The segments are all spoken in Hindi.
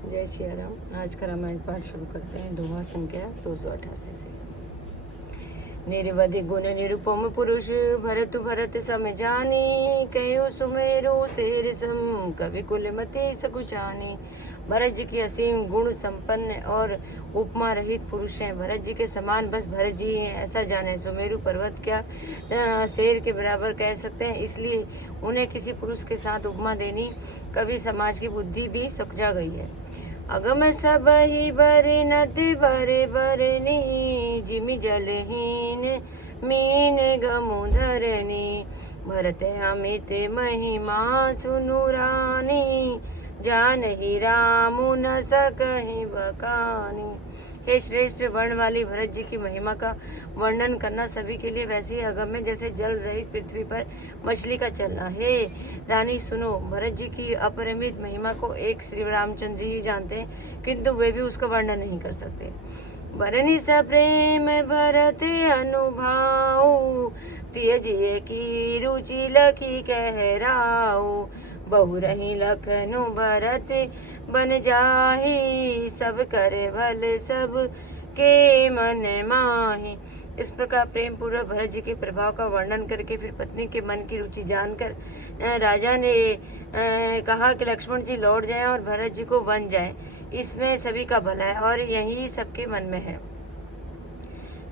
जय श्री राम। आज का रामायण पाठ शुरू करते हैं। दोहा संख्या 288 से। निर्वधि गुण निरुपम पुरुष भरत भरत सम जानी, कहो सुमेरु शेर सम कवि कुल मति सकुचानी। भरत जी की असीम गुण संपन्न और उपमा रहित पुरुष हैं। भरत जी के समान बस भरत जी हैं ऐसा जाने। सुमेरु पर्वत क्या शेर के बराबर कह सकते हैं, इसलिए उन्हें किसी पुरुष के साथ उपमा देनी कवि समाज की बुद्धि भी सुखजा गई है। अगम सब ही बरे नदी बरे बरनी, जिमि जलहीन मीन गमु धरनी। भरत अमित महिमा सुनु रानी, जान ही रामु न सकहि बखानी। हे श्रेष्ठ वर्ण वाली भरत जी की महिमा का वर्णन करना सभी के लिए वैसे ही अगम्य जैसे जल रहित पृथ्वी पर मछली का चलना। हे रानी सुनो, भरत जी की अपरिमित महिमा को एक श्री रामचंद्र जी ही जानते हैं, किंतु वे भी उसका वर्णन नहीं कर सकते। बरनी स प्रेम भरत अनुभाऊ, त्यजिए की रुचि लखी कहराऊ। बहु रही लखनु भरत बन जाही, सब करे भल सब के मन माही। इस प्रकार प्रेम पूर्वक भरत जी के प्रभाव का वर्णन करके फिर पत्नी के मन की रुचि जानकर राजा ने कहा कि लक्ष्मण जी लौट जाएं और भरत जी को वन जाएं। इसमें सभी का भला है और यही सबके मन में है।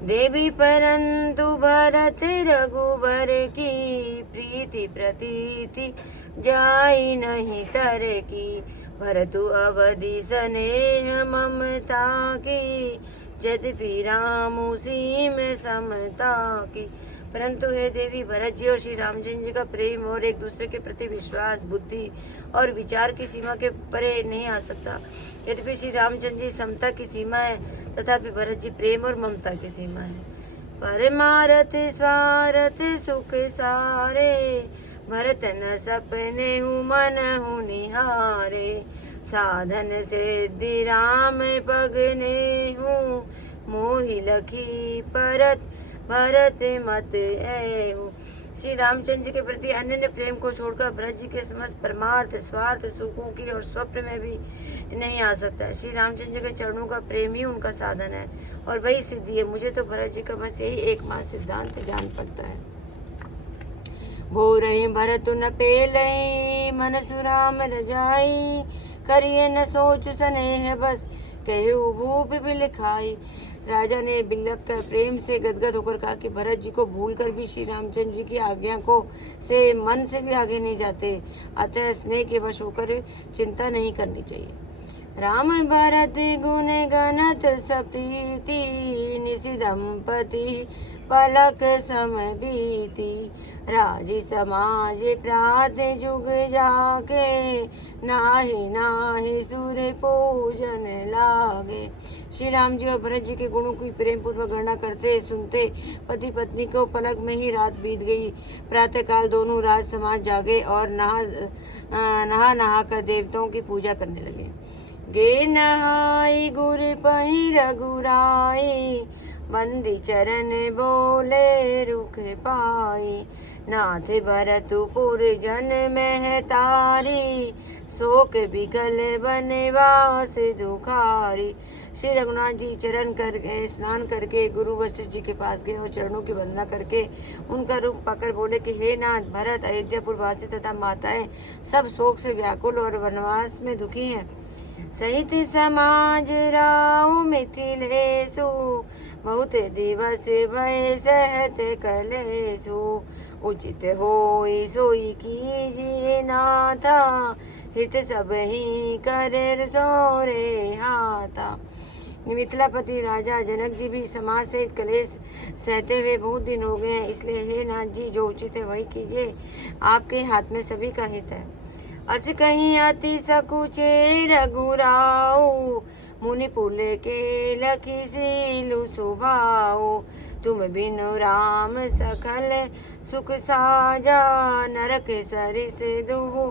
देवी परंतु भरत रघुबर की, प्रीति प्रतीति जाई नहीं तर की। भरतु अवधि स्नेह ममता की, यद्यपि रामु सीम समता की। परंतु हे देवी, भरत जी और श्री रामचंद्र जी का प्रेम और एक दूसरे के प्रति विश्वास बुद्धि और विचार की सीमा के परे नहीं आ सकता। यद्यपि श्री रामचंद्र जी समता की सीमा है, तथापि भरत जी प्रेम और ममता की सीमा है। परमारथ स्वार्थ सुख सारे, भरत न सपने हूँ मन हूँ निहारे। साधन सिद्धि राम पगने हूँ, मोहि लखी परत भरत मत ऐहूँ। श्री रामचंद्र जी के प्रति अनन्य प्रेम को छोड़कर भरत जी के समस्त परमार्थ स्वार्थ सुखों की और स्वप्न में भी नहीं आ सकता। श्री रामचंद्र जी के चरणों का प्रेम ही उनका साधन है और वही सिद्धि है। मुझे तो भरत जी का बस यही एकमात्र सिद्धांत जान पड़ता है। भो रहे भरत न पेलई, मन सुराम रजाई। करिए न सोच स्नेह बस, कहु भूप बिलखाई। राजा ने बिलख कर प्रेम से गदगद होकर कहा कि भरत जी को भूलकर भी श्री रामचंद्र जी की आज्ञा को से मन से भी आगे नहीं जाते, अतः स्नेह के वश होकर चिंता नहीं करनी चाहिए। राम भरत गुण गणत सप्रीति, निसि दंपति पलक सम बीती। राजी समाज प्रात जुग जाके, नाही नाही सुर पूजन लागे। श्री राम जी और भरत जी के गुणों की प्रेम पूर्वक गणना करते सुनते पति पत्नी को पलक में ही रात बीत गई। प्रातः काल दोनों राज समाज जागे और नहा कर देवताओं की पूजा करने लगे। गे नहाई गुर पहि रघुराई, बंदी चरण बोले रुख पाई। नाथ भरतपुर जन महतारी, शोक बिकल बनवास दुखारी। श्री रघुनाथ जी चरण करके स्नान करके गुरु वशिष्ठ जी के पास गए और चरणों की वंदना करके उनका रूप पकड़ बोले कि हे नाथ, भरत अयोध्यापुर वासी तथा माताएं सब शोक से व्याकुल और वनवास में दुखी हैं। सहित समाज राउ मिथिलेशु, बहुत दिवस भय सहत कलेशु। उचित होई सोई कीजिए नाथा, हित सब ही करे सोरे हाथा। मिथिलापति राजा जनक जी भी समाज से कलेश सहते हुए बहुत दिन हो गए हैं, इसलिए हे नाथ जी जो उचित है वही कीजिए, आपके हाथ में सभी का हित है। अस कहीं अति सकुचे रघुराऊ, मुनि पुल के लखी सीलु सुभाऊ। तुम बिनु राम सखल सुख साजा, नरक सरिस दुहु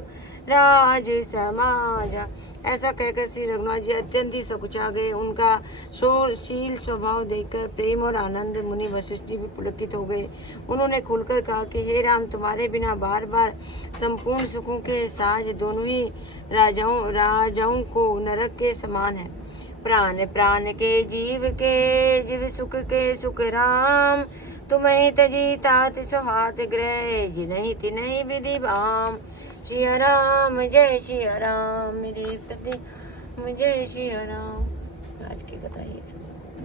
राज समाजा। ऐसा कहकर श्री रघुनाथ जी अत्यंत ही सकुचा गए। उनका शोरशील स्वभाव देखकर प्रेम और आनंद मुनि वशिष्ठ जी भी पुलकित हो गए। उन्होंने खुलकर कहा कि हे राम, तुम्हारे बिना बार बार संपूर्ण सुखों के साज दोनों ही राजाओं को नरक के समान है। प्राण प्राण के जीव के सुख राम, तुम्हें तजी तात सुहात ग्रह, जिन्हीं तिन्हीं विधि भाम। सिया राम जय सिया राम, मेरे प्रति जय सिया राम। आज की कथा ये सब।